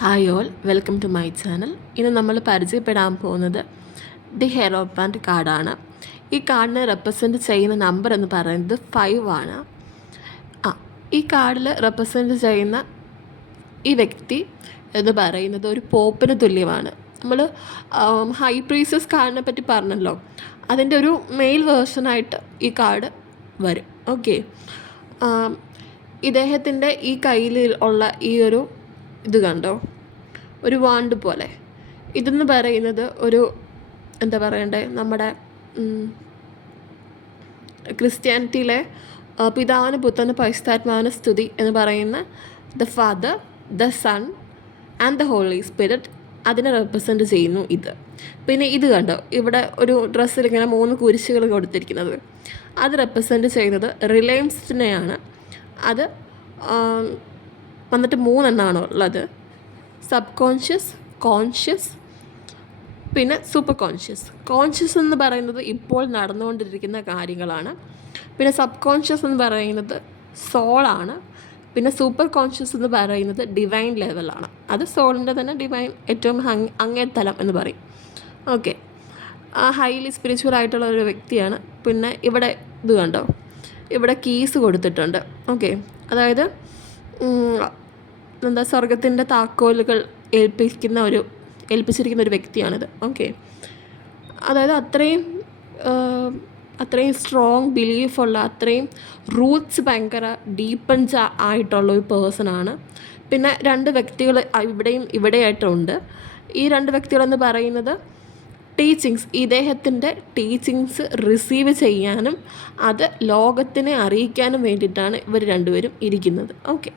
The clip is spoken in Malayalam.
Hi all, welcome to my channel. ഇന്ന് നമ്മൾ പരിചയപ്പെടാൻ പോകുന്നത് ദി ഹെറോപ്പാൻറ്റ് കാർഡാണ്. ഈ കാർഡിനെ റെപ്രസെൻറ്റ് ചെയ്യുന്ന നമ്പർ എന്ന് പറയുന്നത് 5 ആണ്. ഈ കാർഡിൽ റെപ്രസെൻറ്റ് ചെയ്യുന്ന ഈ വ്യക്തി എന്ന് പറയുന്നത് ഒരു പോപ്പിന് തുല്യമാണ്. നമ്മൾ ഹൈ പ്രീസസ് കാർഡിനെ പറ്റി പറഞ്ഞല്ലോ, അതിൻ്റെ ഒരു മെയിൽ വേർഷനായിട്ട് ഈ കാർഡ് വരും. ഓക്കെ, ഇദ്ദേഹത്തിൻ്റെ ഈ കയ്യിൽ ഉള്ള ഈ ഒരു ഇത് കണ്ടോ, ഒരു വാണ്ട് പോലെ. ഇതെന്ന് പറയുന്നത് ഒരു എന്താ പറയണ്ടേ, നമ്മുടെ ക്രിസ്ത്യാനിറ്റിയിലെ പിതാവിന് പുത്രന് പരിശുദ്ധാത്മാവിന് സ്തുതി എന്ന് പറയുന്ന the father, the son and the holy spirit, അതിനെ റെപ്രസെൻറ്റ് ചെയ്യുന്നു ഇത്. പിന്നെ ഇത് കണ്ടോ, ഇവിടെ ഒരു ഡ്രസ്സിൽ ഇങ്ങനെ 3 കുരിശുകൾ കൊടുത്തിരിക്കുന്നത്, അത് റെപ്രസെൻറ്റ് ചെയ്യുന്നത് റിലയൻസിനെയാണ്. അത് വന്നിട്ട് 3 എണ്ണമാണ് ഉള്ളത്: സബ് കോൺഷ്യസ്, കോൺഷ്യസ്, പിന്നെ സൂപ്പർ കോൺഷ്യസ്. കോൺഷ്യസ് എന്ന് പറയുന്നത് ഇപ്പോൾ നടന്നുകൊണ്ടിരിക്കുന്ന കാര്യങ്ങളാണ്. പിന്നെ സബ് കോൺഷ്യസ് എന്ന് പറയുന്നത് സോളാണ്. പിന്നെ സൂപ്പർ കോൺഷ്യസ് എന്ന് പറയുന്നത് ഡിവൈൻ ലെവലാണ്. അത് സോളിൻ്റെ തന്നെ ഡിവൈൻ, ഏറ്റവും അങ്ങേത്തലം എന്ന് പറയും. ഓക്കെ, ഹൈലി സ്പിരിച്വൽ ആയിട്ടുള്ള ഒരു വ്യക്തിയാണ്. പിന്നെ ഇവിടെ ഇത് കണ്ടോ, ഇവിടെ കീസ് കൊടുത്തിട്ടുണ്ട്. ഓക്കെ, അതായത് എന്താ, സ്വർഗത്തിൻ്റെ താക്കോലുകൾ ഏൽപ്പിച്ചിരിക്കുന്ന ഒരു വ്യക്തിയാണിത്. ഓക്കെ, അതായത് അത്രയും സ്ട്രോങ് ബിലീഫുള്ള, അത്രയും റൂട്ട്സ് ഭയങ്കര ഡീപ്പൻസ് ആയിട്ടുള്ള ഒരു പേഴ്സണാണ്. പിന്നെ 2 വ്യക്തികൾ ഇവിടെയായിട്ടുണ്ട്. ഈ 2 വ്യക്തികളെന്ന് പറയുന്നത് ഇദ്ദേഹത്തിൻ്റെ ടീച്ചിങ്സ് റിസീവ് ചെയ്യാനും അത് ലോകത്തിനെ അറിയിക്കാനും വേണ്ടിയിട്ടാണ് ഇവർ 2 പേരും ഇരിക്കുന്നത്. ഓക്കെ.